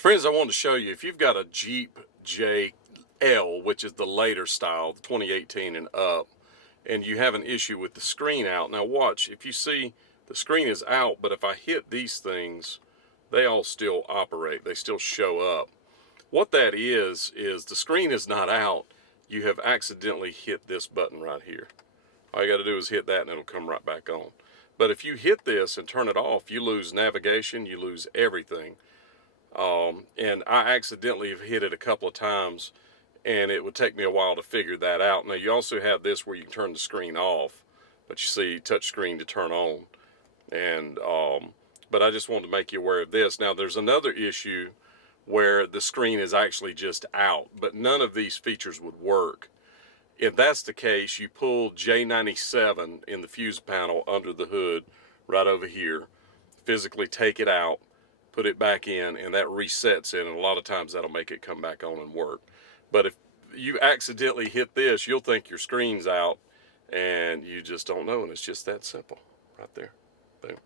Friends, I wanted to show you, if you've got a Jeep JL, which is the later style, the 2018 and up, and you have an issue with the screen out. Now watch, if you see the screen is out, but if I hit these things, they all still operate. They still show up. What that is the screen is not out. You have accidentally hit this button right here. All you got to do is hit that and it'll come right back on. But if you hit this and turn it off, you lose navigation, you lose everything. And I accidentally have hit it a couple of times, and it would take me a while to figure that out. Now you also have this where you can turn the screen off, but you see touch screen to turn on. And but I just wanted to make you aware of this. Now there's another issue where the screen is actually just out, but none of these features would work. If that's the case, you pull J97 in the fuse panel under the hood right over here, physically take it out, put it back in, and that resets it, and a lot of times that'll make it come back on and work. But if you accidentally hit this, you'll think your screen's out, and you just don't know, and it's just that simple right there. Boom.